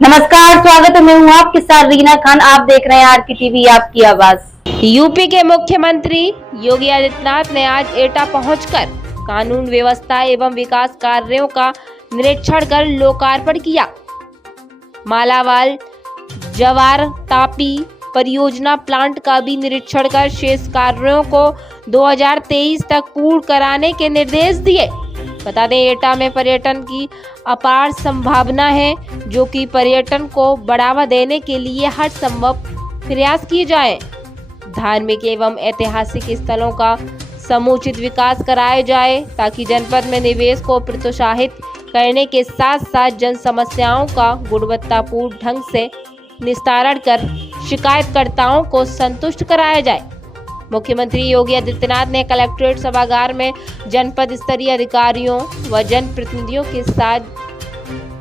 नमस्कार, स्वागत है। मैं हूँ आपके साथ रीना खान। आप देख रहे हैं आरके टीवी, आपकी आवाज। यूपी के मुख्यमंत्री योगी आदित्यनाथ ने आज एटा पहुंचकर कानून व्यवस्था एवं विकास कार्यों का निरीक्षण कर लोकार्पण किया। मालावाल जवार तापी परियोजना प्लांट का भी निरीक्षण कर शेष कार्यों को 2023 तक पूर्ण कराने के निर्देश दिए। बता दें, एटा में पर्यटन की अपार संभावना है, जो कि पर्यटन को बढ़ावा देने के लिए हर संभव प्रयास किए जाएं। धार्मिक एवं ऐतिहासिक स्थलों का समुचित विकास कराया जाए, ताकि जनपद में निवेश को प्रोत्साहित करने के साथ साथ जन समस्याओं का गुणवत्तापूर्ण ढंग से निस्तारण कर शिकायतकर्ताओं को संतुष्ट कराया जाए। मुख्यमंत्री योगी आदित्यनाथ ने कलेक्ट्रेट सभागार में जनपद स्तरीय अधिकारियों व जनप्रतिनिधियों के साथ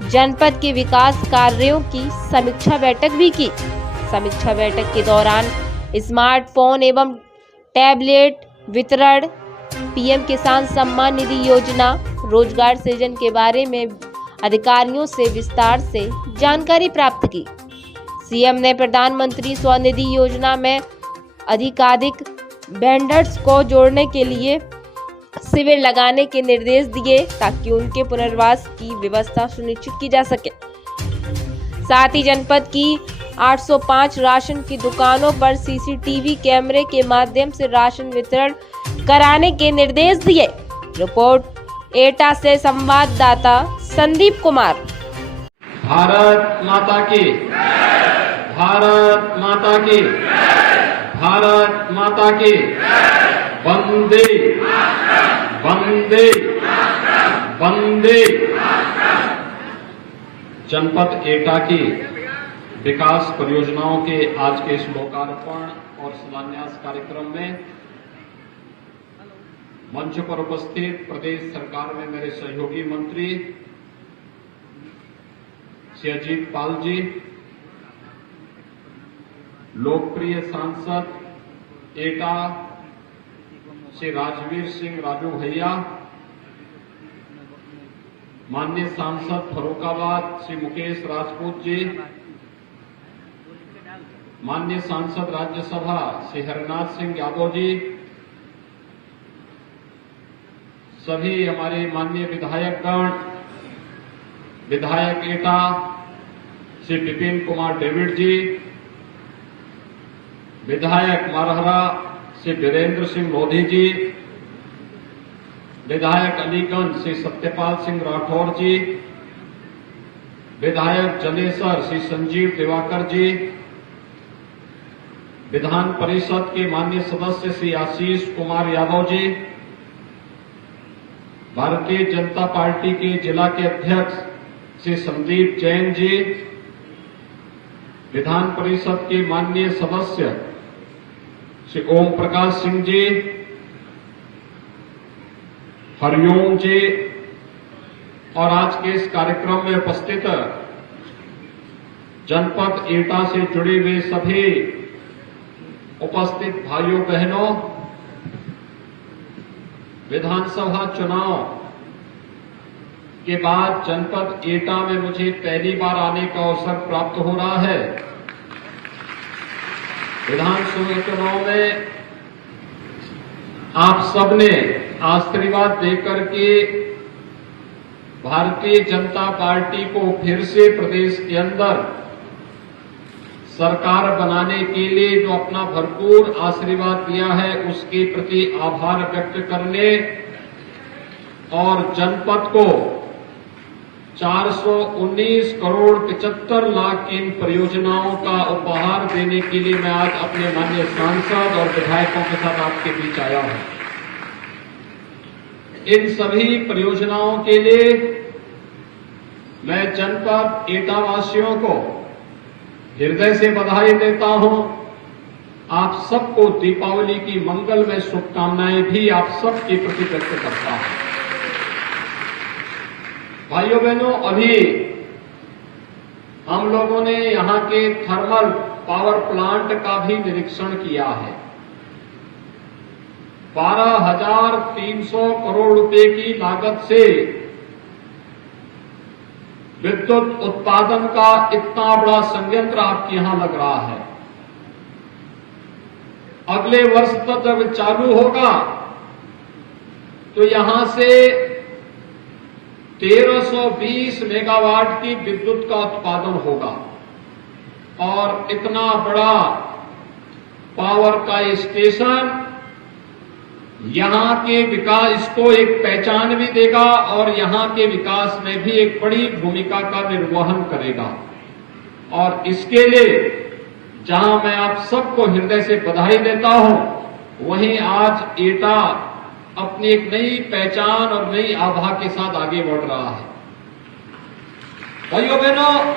जनपद के विकास कार्यों की समीक्षा बैठक भी की। समीक्षा बैठक के दौरान स्मार्टफोन एवं टैबलेट वितरण, पीएम किसान सम्मान निधि योजना, रोजगार सृजन के बारे में अधिकारियों से विस्तार से जानकारी प्राप्त की। सीएम ने प्रधानमंत्री स्वनिधि योजना में अधिकाधिक वेंडर्स को जोड़ने के लिए शिविर लगाने के निर्देश दिए, ताकि उनके पुनर्वास की व्यवस्था सुनिश्चित की जा सके। साथ ही जनपद की 805 राशन की दुकानों पर सीसीटीवी कैमरे के माध्यम से राशन वितरण कराने के निर्देश दिए। रिपोर्ट एटा से संवाददाता संदीप कुमार। भारत माता की, भारत माता की, भारत माता की, वंदे वंदे वंदे। जनपद एटा की विकास परियोजनाओं के आज के इस लोकार्पण और शिलान्यास कार्यक्रम में मंच पर उपस्थित प्रदेश सरकार में मेरे सहयोगी मंत्री श्री अजीत पाल जी, लोकप्रिय सांसद एटा श्री राजवीर सिंह राजू भैया, माननीय सांसद फर्रुखाबाद श्री मुकेश राजपूत जी, माननीय सांसद राज्यसभा श्री हरनाथ सिंह यादव जी, सभी हमारे माननीय विधायकगण, विधायक एटा श्री विपिन कुमार डेविड जी, विधायक मरहरा श्री वीरेंद्र सिंह लोधी जी, विधायक अलीगंज श्री सत्यपाल सिंह राठौर जी, विधायक जलेसर श्री संजीव दिवाकर जी, विधान परिषद के माननीय सदस्य श्री आशीष कुमार यादव जी, भारतीय जनता पार्टी के जिला के अध्यक्ष श्री संदीप जैन जी, विधान परिषद के माननीय सदस्य श्री ओम प्रकाश सिंह जी, हरिओम जी, और आज के इस कार्यक्रम में उपस्थित जनपद एटा से जुड़े हुए सभी उपस्थित भाइयों बहनों, विधानसभा चुनाव के बाद जनपद एटा में मुझे पहली बार आने का अवसर प्राप्त हो रहा है। विधानसभा चुनाव में आप सबने आशीर्वाद देकर के भारतीय जनता पार्टी को फिर से प्रदेश के अंदर सरकार बनाने के लिए जो अपना भरपूर आशीर्वाद दिया है, उसके प्रति आभार व्यक्त करने और जनपद को 419 करोड़ 75 लाख की इन परियोजनाओं का उपहार देने के लिए मैं आज अपने माननीय सांसद और विधायकों के साथ आपके बीच आया हूं। इन सभी परियोजनाओं के लिए मैं जनपद एटा वासियों को हृदय से बधाई देता हूं। आप सबको दीपावली की मंगलमय शुभकामनाएं भी आप सबके प्रति व्यक्त करता हूं। भाइयों बहनों, अभी हम लोगों ने यहां के थर्मल पावर प्लांट का भी निरीक्षण किया है। 12,300 करोड़ रुपए की लागत से विद्युत उत्पादन का इतना बड़ा संयंत्र आपके यहां लग रहा है। अगले वर्ष तक जब चालू होगा तो यहां से 1320 मेगावाट की विद्युत का उत्पादन होगा और इतना बड़ा पावर का स्टेशन यहां के विकास इसको एक पहचान भी देगा और यहां के विकास में भी एक बड़ी भूमिका का निर्वहन करेगा। और इसके लिए जहां मैं आप सबको हृदय से बधाई देता हूं, वहीं आज एटा अपनी एक नई पहचान और नई आभा के साथ आगे बढ़ रहा है। भाइयों बहनों,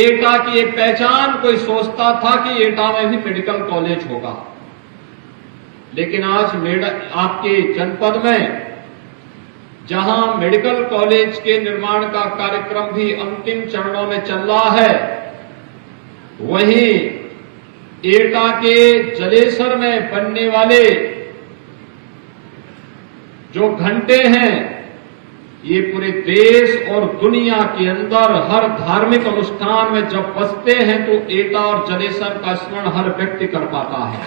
एटा की एक पहचान, कोई सोचता था कि एटा में भी मेडिकल कॉलेज होगा, लेकिन आज आपके जनपद में जहां मेडिकल कॉलेज के निर्माण का कार्यक्रम भी अंतिम चरणों में चल रहा है, वहीं एटा के जलेसर में बनने वाले जो घंटे हैं, ये पूरे देश और दुनिया के अंदर हर धार्मिक अनुष्ठान में जब बजते हैं तो एटा और जलेसर का स्मरण हर व्यक्ति कर पाता है।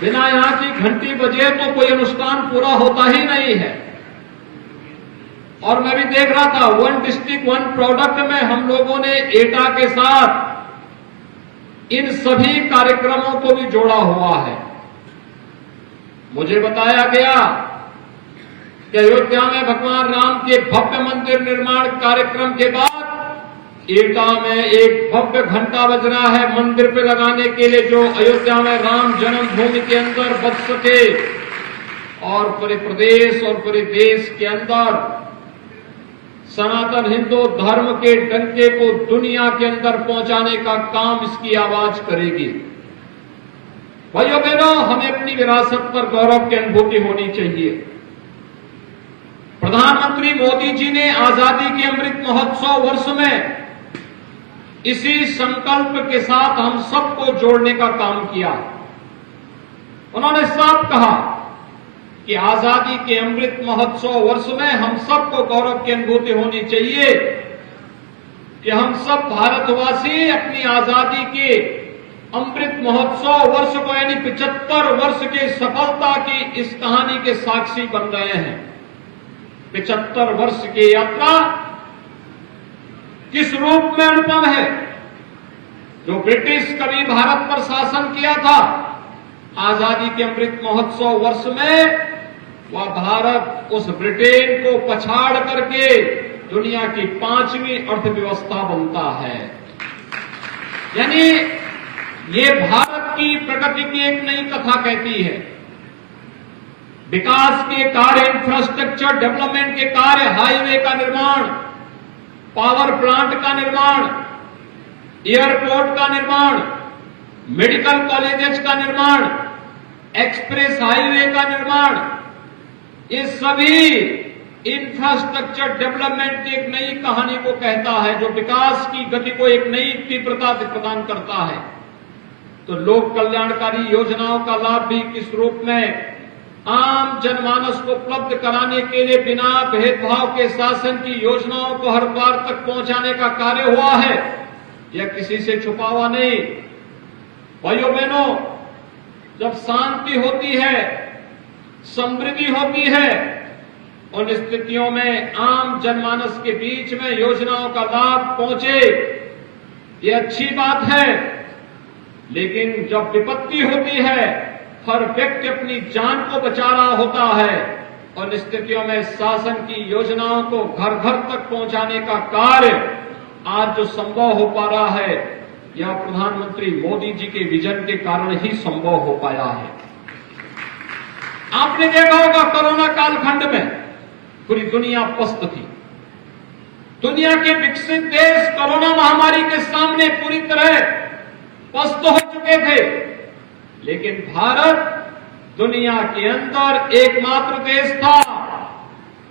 बिना यहां की घंटी बजे तो कोई अनुष्ठान पूरा होता ही नहीं है। और मैं भी देख रहा था, वन डिस्ट्रिक्ट वन प्रोडक्ट में हम लोगों ने एटा के साथ इन सभी कार्यक्रमों को भी जोड़ा हुआ है। मुझे बताया गया कि अयोध्या में भगवान राम के भव्य मंदिर निर्माण कार्यक्रम के बाद एटा में एक भव्य घंटा बज रहा है मंदिर पे लगाने के लिए, जो अयोध्या में राम जन्मभूमि के अंदर बज सके और पूरे प्रदेश और पूरे देश के अंदर सनातन हिंदू धर्म के डंके को दुनिया के अंदर पहुंचाने का काम इसकी आवाज करेगी। भाइयों बहनों, हमें अपनी विरासत पर गौरव की अनुभूति होनी चाहिए। प्रधानमंत्री मोदी जी ने आजादी के अमृत महोत्सव वर्ष में इसी संकल्प के साथ हम सबको जोड़ने का काम किया। उन्होंने साफ कहा कि आजादी के अमृत महोत्सव वर्ष में हम सबको गौरव की अनुभूति होनी चाहिए कि हम सब भारतवासी अपनी आजादी के अमृत महोत्सव वर्ष को यानी 75 वर्ष की सफलता की इस कहानी के साक्षी बन रहे हैं। 75 वर्ष की यात्रा किस रूप में अनुपम है। जो ब्रिटिश कभी भारत पर शासन किया था, आजादी के अमृत महोत्सव वर्ष में वह भारत उस ब्रिटेन को पछाड़ करके दुनिया की 5वीं अर्थव्यवस्था बनता है। यानी ये भारत की प्रगति की एक नई कथा कहती है। विकास के कार्य, इंफ्रास्ट्रक्चर डेवलपमेंट के कार्य, हाईवे का निर्माण, पावर प्लांट का निर्माण, एयरपोर्ट का निर्माण, मेडिकल कॉलेजेस का निर्माण, एक्सप्रेस हाईवे का निर्माण, ये सभी इंफ्रास्ट्रक्चर डेवलपमेंट की एक नई कहानी को कहता है, जो विकास की गति को एक नई तीव्रता प्रदान करता है। तो लोक कल्याणकारी योजनाओं का लाभ भी किस रूप में आम जनमानस को उपलब्ध कराने के लिए बिना भेदभाव के शासन की योजनाओं को हर द्वार तक पहुंचाने का कार्य हुआ है, यह किसी से छुपा हुआ नहीं। भाइयों बहनों, जब शांति होती है, समृद्धि होती है, उन स्थितियों में आम जनमानस के बीच में योजनाओं का लाभ पहुंचे, ये अच्छी बात है। लेकिन जब विपत्ति होती है, हर व्यक्ति अपनी जान को बचा रहा होता है, और स्थितियों में शासन की योजनाओं को घर घर तक पहुंचाने का कार्य आज जो संभव हो पा रहा है, यह प्रधानमंत्री मोदी जी के विजन के कारण ही संभव हो पाया है। आपने देखा होगा, कोरोना कालखंड में पूरी दुनिया पस्त थी। दुनिया के विकसित देश कोरोना महामारी के सामने पूरी तरह पस्त हो चुके थे, लेकिन भारत दुनिया के अंदर एकमात्र देश था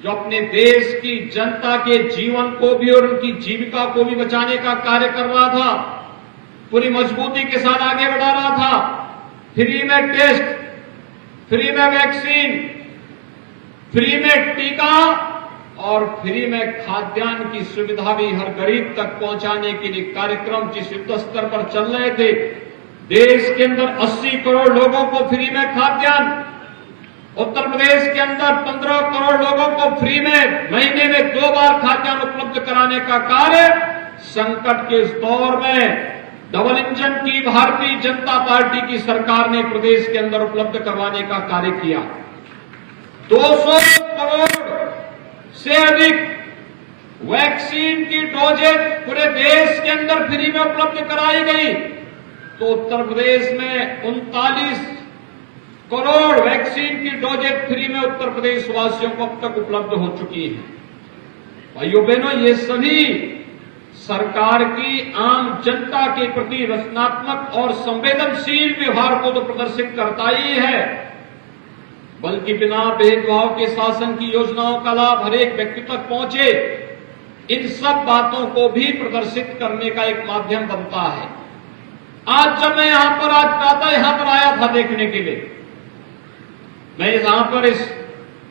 जो अपने देश की जनता के जीवन को भी और उनकी जीविका को भी बचाने का कार्य कर रहा था, पूरी मजबूती के साथ आगे बढ़ा रहा था। फ्री में टेस्ट, फ्री में वैक्सीन, फ्री में टीका और फ्री में खाद्यान्न की सुविधा भी हर गरीब तक पहुंचाने के लिए कार्यक्रम जिस युद्ध स्तर पर चल रहे थे, देश के अंदर 80 करोड़ लोगों को फ्री में खाद्यान्न, उत्तर प्रदेश के अंदर 15 करोड़ लोगों को फ्री में महीने में 2 बार खाद्यान्न उपलब्ध कराने का कार्य संकट के इस दौर में डबल इंजन की भारतीय जनता पार्टी की सरकार ने प्रदेश के अंदर उपलब्ध करवाने का कार्य किया। 200 करोड़ से अधिक वैक्सीन की डोजेज पूरे देश के अंदर फ्री में उपलब्ध कराई गई, तो उत्तर प्रदेश में 39 करोड़ वैक्सीन की डोजेज फ्री में उत्तर प्रदेश वासियों को अब तक उपलब्ध हो चुकी है। भाइयों बहनों, ये सभी सरकार की आम जनता के प्रति रचनात्मक और संवेदनशील व्यवहार को तो प्रदर्शित करता ही है, बल्कि बिना भेदभाव के शासन की योजनाओं का लाभ हर एक व्यक्ति तक पहुंचे, इन सब बातों को भी प्रदर्शित करने का एक माध्यम बनता है। आज जब मैं यहां पर आया था देखने के लिए, मैं यहां पर इस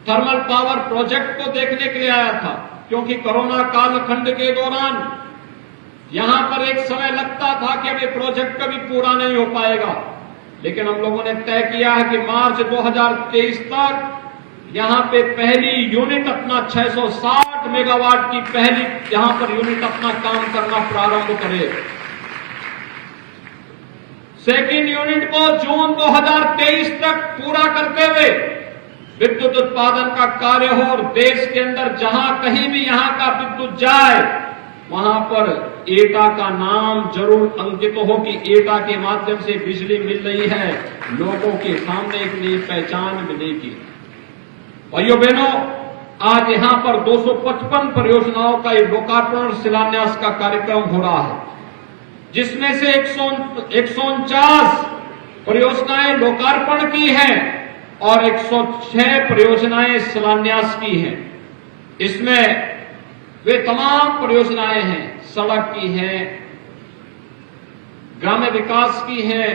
थर्मल पावर प्रोजेक्ट को देखने के लिए आया था, क्योंकि कोरोना कालखंड के दौरान यहां पर एक समय लगता था कि अब ये प्रोजेक्ट कभी पूरा नहीं हो पाएगा, लेकिन हम लोगों ने तय किया है कि मार्च 2023 तक यहां पे पहली यूनिट अपना 660 मेगावाट की पहली यहां पर यूनिट अपना काम करना प्रारंभ करे। सेकेंड यूनिट को जून 2023 तक पूरा करते हुए विद्युत उत्पादन का कार्य हो और देश के अंदर जहां कहीं भी यहां का विद्युत जाए वहां पर एटा का नाम जरूर अंकित हो कि एटा के माध्यम से बिजली मिल रही है, लोगों के सामने एक नई पहचान मिलेगी। भाइयों बहनों, आज यहां पर 255 परियोजनाओं का लोकार्पण और शिलान्यास का कार्यक्रम हो रहा है, जिसमें से 149 परियोजनाएं लोकार्पण की हैं और 106 परियोजनाएं शिलान्यास की हैं। इसमें वे तमाम परियोजनाएं हैं, सड़क की हैं, ग्राम्य विकास की हैं,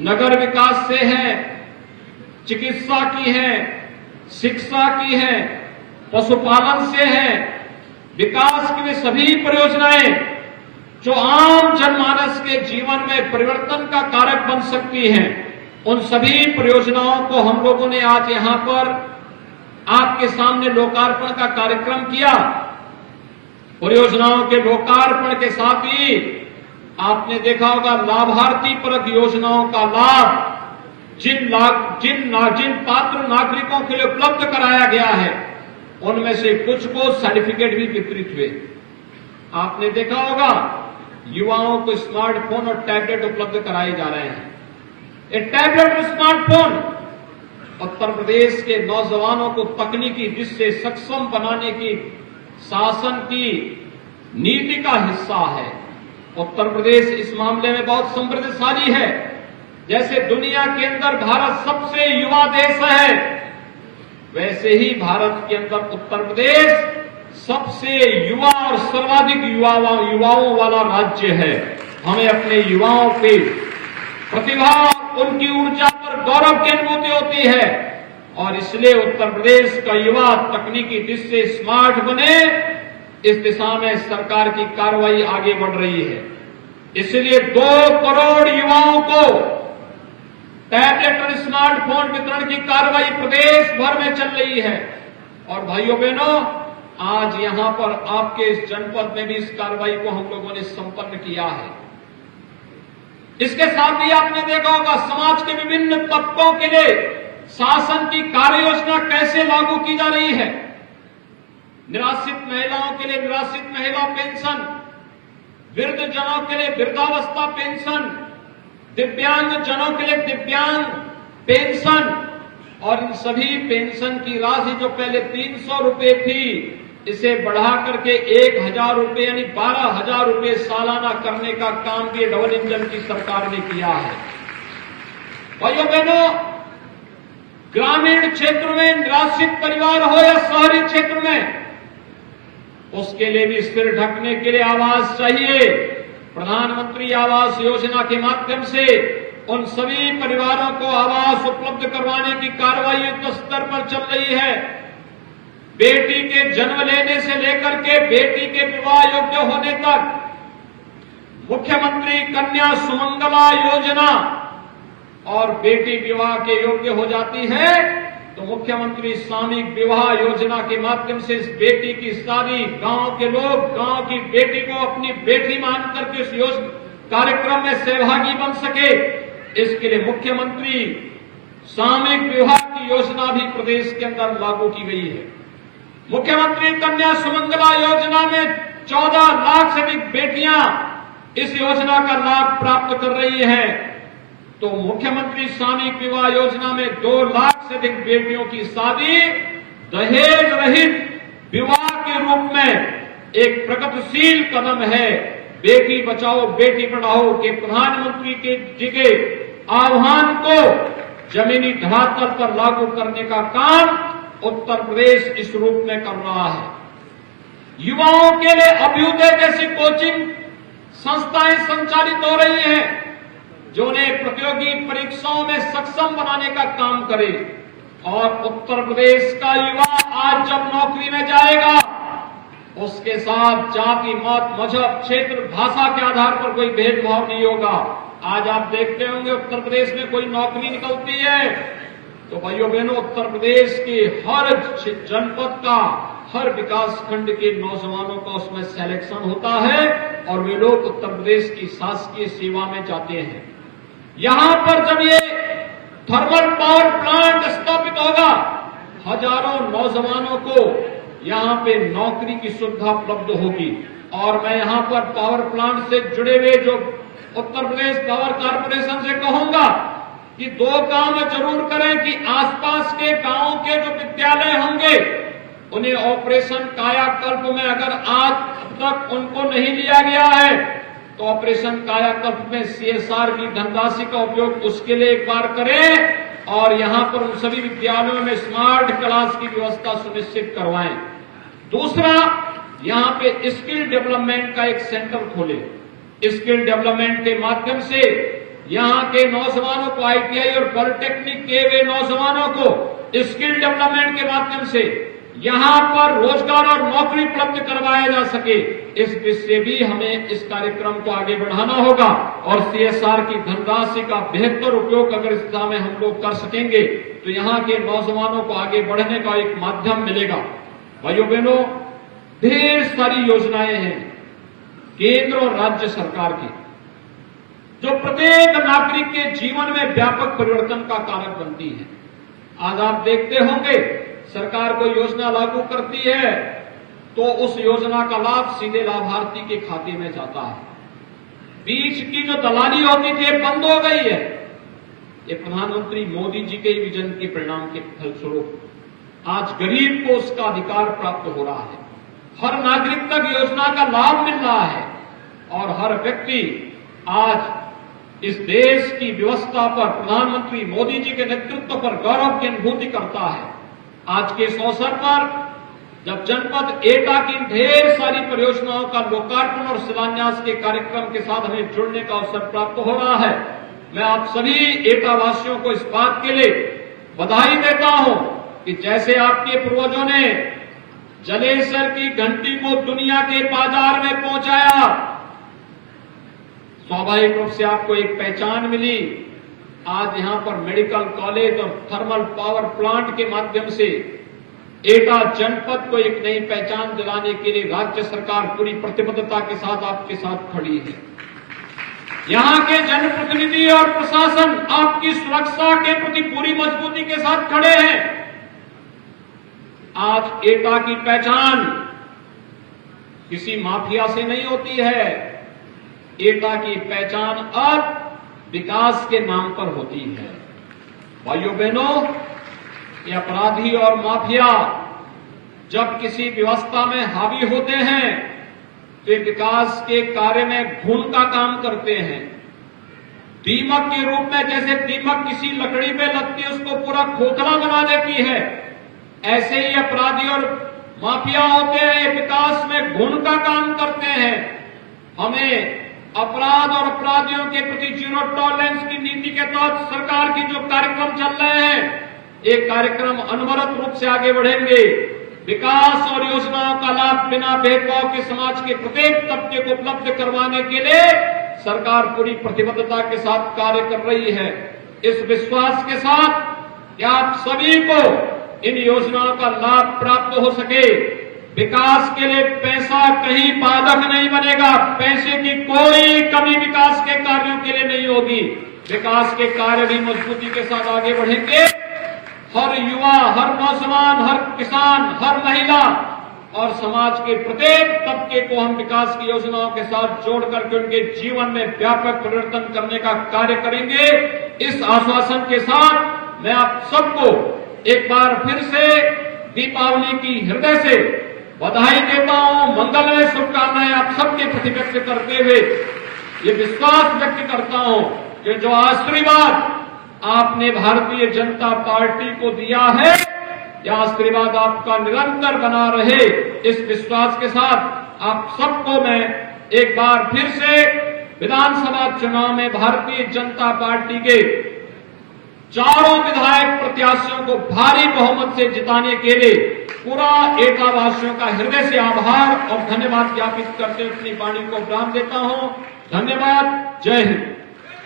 नगर विकास से हैं, चिकित्सा की हैं, शिक्षा की हैं, पशुपालन से हैं, विकास की वे सभी परियोजनाएं जो आम जनमानस के जीवन में परिवर्तन का कारक बन सकती हैं, उन सभी परियोजनाओं को हम लोगों ने आज यहां पर आपके सामने लोकार्पण का कार्यक्रम किया। परियोजनाओं के लोकार्पण के साथ ही आपने देखा होगा लाभार्थी परक योजनाओं का लाभ जिन पात्र नागरिकों के लिए उपलब्ध कराया गया है, उनमें से कुछ को सर्टिफिकेट भी वितरित हुए। आपने देखा होगा युवाओं को स्मार्टफोन और टैबलेट उपलब्ध कराए जा रहे हैं। ये टैबलेट और स्मार्टफोन उत्तर प्रदेश के नौजवानों को तकनीकी दृष्टि से सक्षम बनाने की शासन की नीति का हिस्सा है। उत्तर प्रदेश इस मामले में बहुत समृद्धशाली है। जैसे दुनिया के अंदर भारत सबसे युवा देश है, वैसे ही भारत के अंदर उत्तर प्रदेश सबसे युवा और सर्वाधिक युवाओं वाला राज्य है। हमें अपने युवाओं की प्रतिभा, उनकी ऊर्जा पर गौरव की अनुभूति होती है और इसलिए उत्तर प्रदेश का युवा तकनीकी दृष्टि से स्मार्ट बने, इस दिशा में सरकार की कार्रवाई आगे बढ़ रही है। इसलिए 2 करोड़ युवाओं को टैबलेट और स्मार्टफोन वितरण की कार्रवाई प्रदेश भर में चल रही है। और भाइयों बहनों, आज यहां पर आपके इस जनपद में भी इस कार्रवाई को हम लोगों ने संपन्न किया है। इसके साथ ही आपने देखा होगा समाज के विभिन्न तबकों के लिए शासन की कार्य योजना कैसे लागू की जा रही है। निराश्रित महिलाओं के लिए निराश्रित महिला पेंशन, वृद्ध जनों के लिए वृद्धावस्था पेंशन, दिव्यांग जनों के लिए दिव्यांग पेंशन, और इन सभी पेंशन की राशि जो पहले 300 रुपए थी, इसे बढ़ा करके 1000 रुपए यानी 12,000 रुपए सालाना करने का काम भी डबल इंजन की सरकार ने किया है। भाइयों बहनों, ग्रामीण क्षेत्र में निराश्रित परिवार हो या शहरी क्षेत्र में, उसके लिए भी सिर ढकने के लिए आवास चाहिए। प्रधानमंत्री आवास योजना के माध्यम से उन सभी परिवारों को आवास उपलब्ध करवाने की कार्रवाई युद्ध स्तर पर चल रही है। बेटी के जन्म लेने से लेकर के बेटी के विवाह योग्य होने तक मुख्यमंत्री कन्या सुमंगला योजना, और बेटी विवाह के योग्य हो जाती है तो मुख्यमंत्री सामूहिक विवाह योजना के माध्यम से इस बेटी की शादी गांव के लोग गांव की बेटी को अपनी बेटी मानकर के इस कार्यक्रम में सहभागी बन सके, इसके लिए मुख्यमंत्री सामूहिक विवाह की योजना भी प्रदेश के अंदर लागू की गई है। मुख्यमंत्री कन्या सुमंगला योजना में 14 लाख से अधिक बेटियां इस योजना का लाभ प्राप्त कर रही हैं, तो मुख्यमंत्री सामूहिक विवाह योजना में 2 लाख से अधिक बेटियों की शादी दहेज रहित विवाह के रूप में एक प्रगतिशील कदम है। बेटी बचाओ बेटी पढ़ाओ के प्रधानमंत्री जी के आह्वान को जमीनी धरातल पर लागू करने का काम उत्तर प्रदेश इस रूप में कर रहा है। युवाओं के लिए अभ्युदय जैसी कोचिंग संस्थाएं संचालित हो रही हैं जो उन्हें प्रतियोगी परीक्षाओं में सक्षम बनाने का काम करे, और उत्तर प्रदेश का युवा आज जब नौकरी में जाएगा उसके साथ जाति मत मजहब क्षेत्र भाषा के आधार पर कोई भेदभाव नहीं होगा। आज आप देखते होंगे उत्तर प्रदेश में कोई नौकरी निकलती है तो भाइयों बहनों उत्तर प्रदेश के हर जनपद का हर विकास खंड के नौजवानों का उसमें सिलेक्शन होता है और वे लोग उत्तर प्रदेश की शासकीय सेवा में जाते हैं। यहां पर जब ये थर्मल पावर प्लांट स्थापित होगा हजारों नौजवानों को यहां पे नौकरी की सुविधा उपलब्ध होगी। और मैं यहां पर पावर प्लांट से जुड़े हुए जो उत्तर प्रदेश पावर कारपोरेशन से कहूंगा कि 2 काम जरूर करें कि आसपास के गांवों के जो विद्यालय होंगे उन्हें ऑपरेशन कायाकल्प में अगर आज तक उनको नहीं लिया गया है तो ऑपरेशन कायाकल्प में CSR की धनराशि का उपयोग उसके लिए एक बार करें और यहां पर उन सभी विद्यालयों में स्मार्ट क्लास की व्यवस्था सुनिश्चित करवाएं। दूसरा, यहां पे स्किल डेवलपमेंट का एक सेंटर खोले। स्किल डेवलपमेंट के माध्यम से यहां के नौजवानों को ITI और पॉलिटेक्निक के वे नौजवानों को स्किल डेवलपमेंट के माध्यम से यहां पर रोजगार और नौकरी उपलब्ध करवाया जा सके। इस दृष्टि से भी हमें इस कार्यक्रम को आगे बढ़ाना होगा और CSR की धनराशि का बेहतर उपयोग अगर इस दिशा में हम लोग कर सकेंगे तो यहां के नौजवानों को आगे बढ़ने का एक माध्यम मिलेगा। भाइयों बहनों, ढेर सारी योजनाएं हैं केंद्र और राज्य सरकार की जो प्रत्येक नागरिक के जीवन में व्यापक परिवर्तन का कारक बनती है। आज आप देखते होंगे सरकार कोई योजना लागू करती है तो उस योजना का लाभ सीधे लाभार्थी के खाते में जाता है। बीच की जो दलाली होती थी बंद हो गई है। ये प्रधानमंत्री मोदी जी के विजन के परिणाम के फलस्वरूप आज गरीब को उसका अधिकार प्राप्त हो रहा है। हर नागरिक तक योजना का लाभ मिल रहा है और हर व्यक्ति आज इस देश की व्यवस्था पर प्रधानमंत्री मोदी जी के नेतृत्व पर गौरव की अनुभूति करता है। आज के इस अवसर पर जब जनपद एटा की ढेर सारी परियोजनाओं का लोकार्पण और शिलान्यास के कार्यक्रम के साथ हमें जुड़ने का अवसर प्राप्त हो रहा है, मैं आप सभी एटा वासियों को इस बात के लिए बधाई देता हूं कि जैसे आपके पूर्वजों ने जलेसर की घंटी को दुनिया के बाजार में पहुंचाया, स्वाभाविक रूप से आपको एक पहचान मिली। आज यहां पर मेडिकल कॉलेज और थर्मल पावर प्लांट के माध्यम से एटा जनपद को एक नई पहचान दिलाने के लिए राज्य सरकार पूरी प्रतिबद्धता के साथ आपके साथ खड़ी है। यहां के जनप्रतिनिधि और प्रशासन आपकी सुरक्षा के प्रति पूरी मजबूती के साथ खड़े हैं। आज एटा की पहचान किसी माफिया से नहीं होती है। एटा की पहचान अब विकास के नाम पर होती है। भाइयों बहनों, ये अपराधी और माफिया जब किसी व्यवस्था में हावी होते हैं तो ये विकास के कार्य में घुन का काम करते हैं। दीमक के रूप में जैसे दीमक किसी लकड़ी पे लगती है उसको पूरा खोखला बना देती है, ऐसे ही अपराधी और माफिया होते हैं, विकास में घुन का काम करते हैं। हमें अपराध और अपराधियों के प्रति जीरो टॉलरेंस की नीति के तहत सरकार की जो कार्यक्रम चल रहे हैं, एक कार्यक्रम अनवरत रूप से आगे बढ़ेंगे। विकास और योजनाओं का लाभ बिना भेदभाव के समाज के प्रत्येक तबके को उपलब्ध करवाने के लिए सरकार पूरी प्रतिबद्धता के साथ कार्य कर रही है। इस विश्वास के साथ कि आप सभी को इन योजनाओं का लाभ प्राप्त हो सके, विकास के लिए पैसा कहीं बाधक नहीं बनेगा, पैसे की कोई कमी विकास के कार्यों के लिए नहीं होगी। विकास के कार्य भी मजबूती के साथ आगे बढ़ेंगे। हर युवा, हर नौजवान, हर किसान, हर महिला और समाज के प्रत्येक तबके को हम विकास की योजनाओं के साथ जोड़ करके उनके जीवन में व्यापक परिवर्तन करने का कार्य करेंगे। इस आश्वासन के साथ मैं आप सबको एक बार फिर से दीपावली की हृदय से बधाई देता हूं, मंगलमय शुभकामनाएं आप सबके प्रति व्यक्त करते हुए ये विश्वास व्यक्त करता हूं कि जो आशीर्वाद आपने भारतीय जनता पार्टी को दिया है, यह आशीर्वाद आपका निरंतर बना रहे। इस विश्वास के साथ आप सबको मैं एक बार फिर से विधानसभा चुनाव में भारतीय जनता पार्टी के चारों विधायक प्रत्याशियों को भारी बहुमत से जिताने के लिए पूरा एटावासियों का हृदय से आभार और धन्यवाद ज्ञापित करते हुए अपनी वाणी को विराम देता हूं। धन्यवाद। जय हिंद।